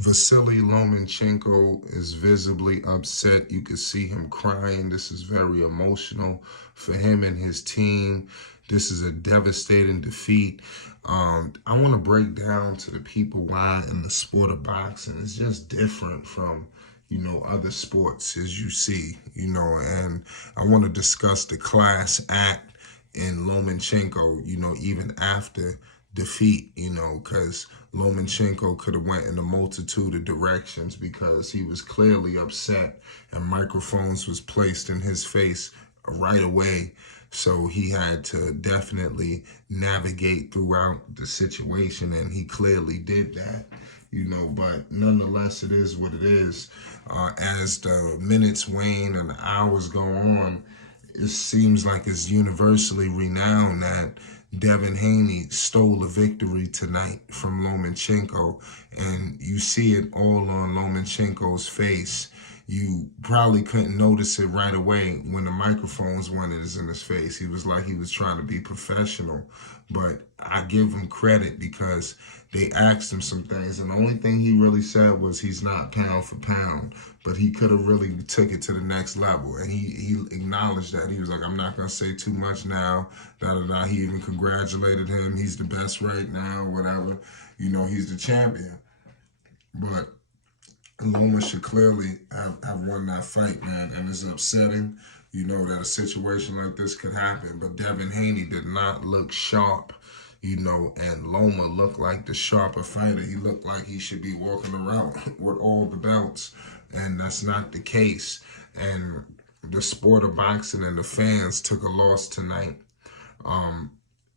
Vasiliy Lomachenko is visibly upset. You can see him crying. This is very emotional for him and his team. This is a devastating defeat. I want to break down to the people why in the sport of boxing it's just different from, other sports as you see, and I want to discuss the class act in Lomachenko, even after defeat, because Lomachenko could have went in a multitude of directions because he was clearly upset and microphones was placed in his face right away. So he had to definitely navigate throughout the situation, and he clearly did that, but nonetheless, it is what it is. As the minutes wane and the hours go on, it seems like it's universally renowned that Devin Haney stole a victory tonight from Lomachenko, and you see it all on Lomachenko's face. You probably couldn't notice it right away when the microphones went in his face. He was like he was trying to be professional, but I give him credit because they asked him some things, and the only thing he really said was he's not pound for pound, but he could have really took it to the next level, and he acknowledged that. He was like, I'm not going to say too much now, da-da-da. He even congratulated him. He's the best right now, whatever. He's the champion. But Loma should clearly have won that fight, man, and it's upsetting, that a situation like this could happen. But Devin Haney did not look sharp, and Loma looked like the sharper fighter. He looked like he should be walking around with all the belts, and that's not the case. And the sport of boxing and the fans took a loss tonight.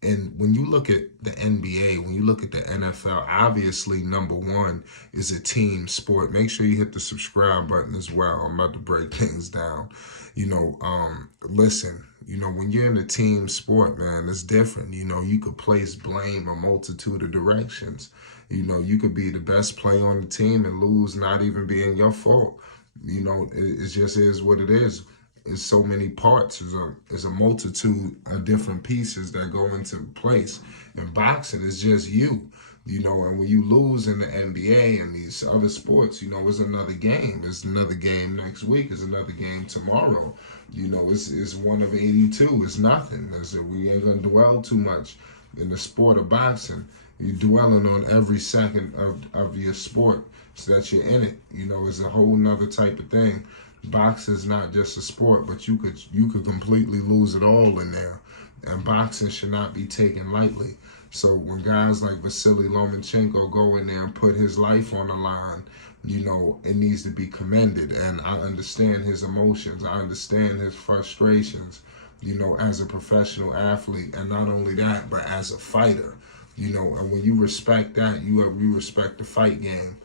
And when you look at the NBA, when you look at the NFL, obviously number one is a team sport. Make sure you hit the subscribe button as well. I'm about to break things down. Listen, when you're in a team sport, man, it's different. You could place blame a multitude of directions. You could be the best player on the team and lose not even being your fault. It just is what it is. It's so many parts. There's a multitude of different pieces that go into place. In boxing, it's just you. And when you lose in the NBA and these other sports, it's another game. It's another game next week. It's another game tomorrow. It's one of 82. It's nothing. We ain't gonna dwell too much in the sport of boxing. You're dwelling on every second of your sport so that you're in it. It's a whole nother type of thing. Boxing is not just a sport, but you could completely lose it all in there. And boxing should not be taken lightly. So when guys like Vasiliy Lomachenko go in there and put his life on the line, it needs to be commended. And I understand his emotions. I understand his frustrations, as a professional athlete. And not only that, but as a fighter, and when you respect that, you respect the fight game.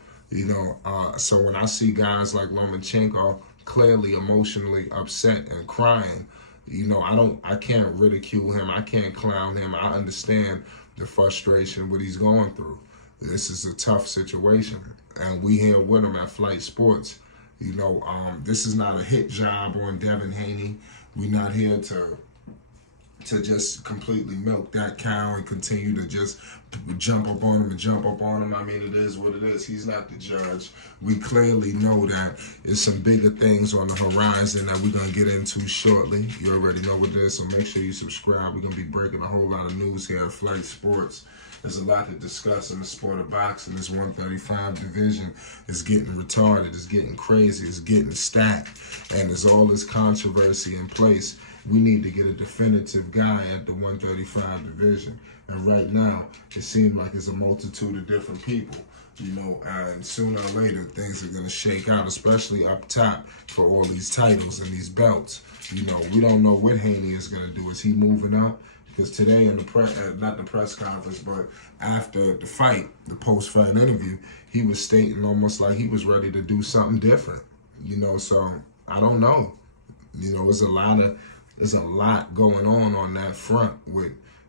So when I see guys like Lomachenko clearly emotionally upset and crying, I can't ridicule him. I can't clown him. I understand the frustration, what he's going through. This is a tough situation, and we here with him at Flight Sports. This is not a hit job on Devin Haney. We're not here to just completely milk that cow and continue to just jump up on him. I mean, it is what it is. He's not the judge. We clearly know that there's some bigger things on the horizon that we're going to get into shortly. You already know what it is, so make sure you subscribe. We're going to be breaking a whole lot of news here at Flight Sports. There's a lot to discuss in the sport of boxing. This 135 division is getting retarded. It's getting crazy. It's getting stacked. And there's all this controversy in place. We need to get a definitive guy at the 135 division. And right now, it seems like it's a multitude of different people, and sooner or later, things are going to shake out, especially up top for all these titles and these belts. We don't know what Haney is going to do. Is he moving up? Because today in the not the press conference, but after the fight, the post-fight interview, he was stating almost like he was ready to do something different, so I don't know. There's a lot going on that front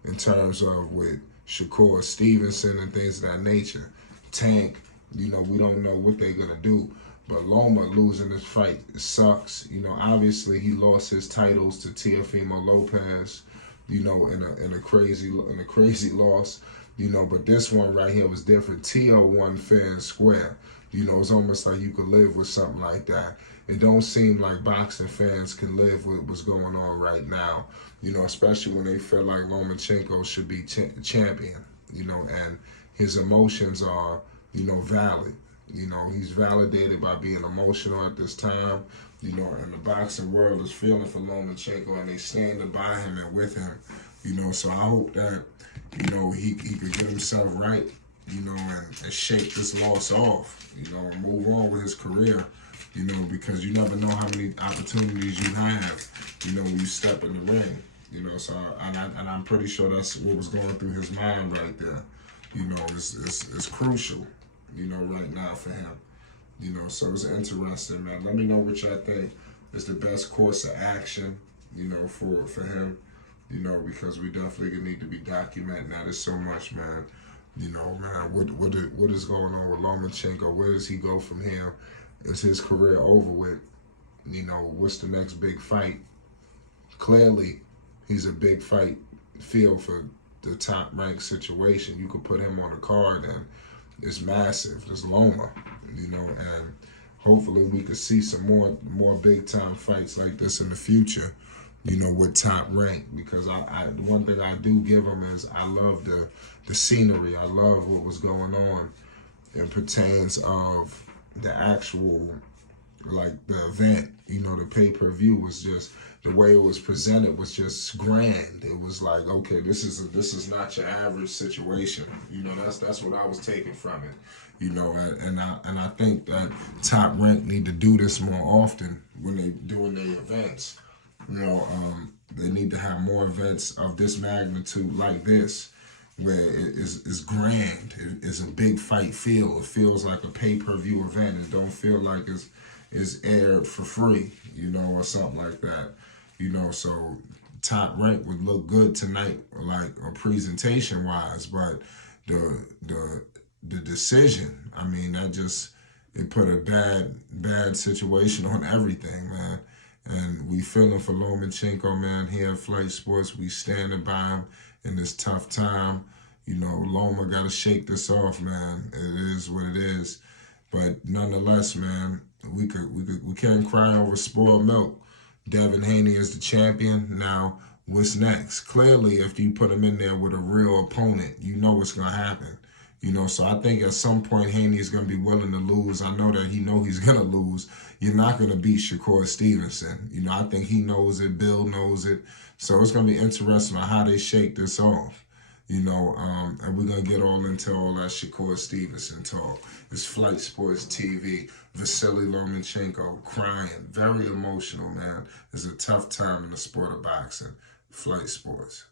in terms of with Shakur Stevenson and things of that nature. Tank, we don't know what they're gonna do. But Loma losing this fight, it sucks. Obviously he lost his titles to Teofimo Lopez, in a crazy loss. But this one right here was different. Teo won fair and square. You know, it's almost like you could live with something like that. It don't seem like boxing fans can live with what's going on right now. You know, especially when they feel like Lomachenko should be champion. You know, and his emotions are, you know, valid. You know, he's validated by being emotional at this time. You know, and the boxing world is feeling for Lomachenko, and they standing by him and with him. You know, so I hope that, you know, he could get himself right, you know, and shake this loss off, you know, and move on with his career, you know, because you never know how many opportunities you have, you know, when you step in the ring, you know. So, and I'm pretty sure that's what was going through his mind right there. You know, it's crucial, you know, right now for him. You know, so it's interesting, man. Let me know what y'all think is the best course of action, you know, for him. You know, because we definitely need to be documenting that. There's so much, man. You know, man, what is going on with Lomachenko? Where does he go from here? Is his career over with? You know, what's the next big fight? Clearly, he's a big fight field for the top ranked situation. You could put him on a card and it's massive. It's Loma, you know, and hopefully we could see some more big time fights like this in the future, you know, with top rank. Because the one thing I do give him is I love the scenery. I love what was going on in pertains of the actual, like, the event. You know, the pay-per-view was just, the way it was presented was just grand. It was like, okay, this is not your average situation. You know, that's what I was taking from it. You know, and I think that Top Rank need to do this more often when they doing their events. You know, they need to have more events of this magnitude like this, where it is grand. It's a big fight feel. It feels like a pay-per-view event. It don't feel like it's aired for free, you know, or something like that. You know, so Top Rank would look good tonight, like presentation wise, but the decision, I mean, that just, it put a bad situation on everything, man. And we feeling for Lomachenko, man. Here at Flight Sports, we standing by him in this tough time. You know, Loma got to shake this off, man. It is what it is. But nonetheless, man, we can't cry over spoiled milk. Devin Haney is the champion. Now, what's next? Clearly, if you put him in there with a real opponent, you know what's going to happen. You know, so I think at some point Haney is going to be willing to lose. I know that he's going to lose. You're not going to beat Shakur Stevenson. You know, I think he knows it. Bill knows it. So it's going to be interesting on how they shake this off. You know, and we're going to get all into all that Shakur Stevenson talk. It's Flight Sports TV. Vasiliy Lomachenko crying. Very emotional, man. It's a tough time in the sport of boxing. Flight Sports.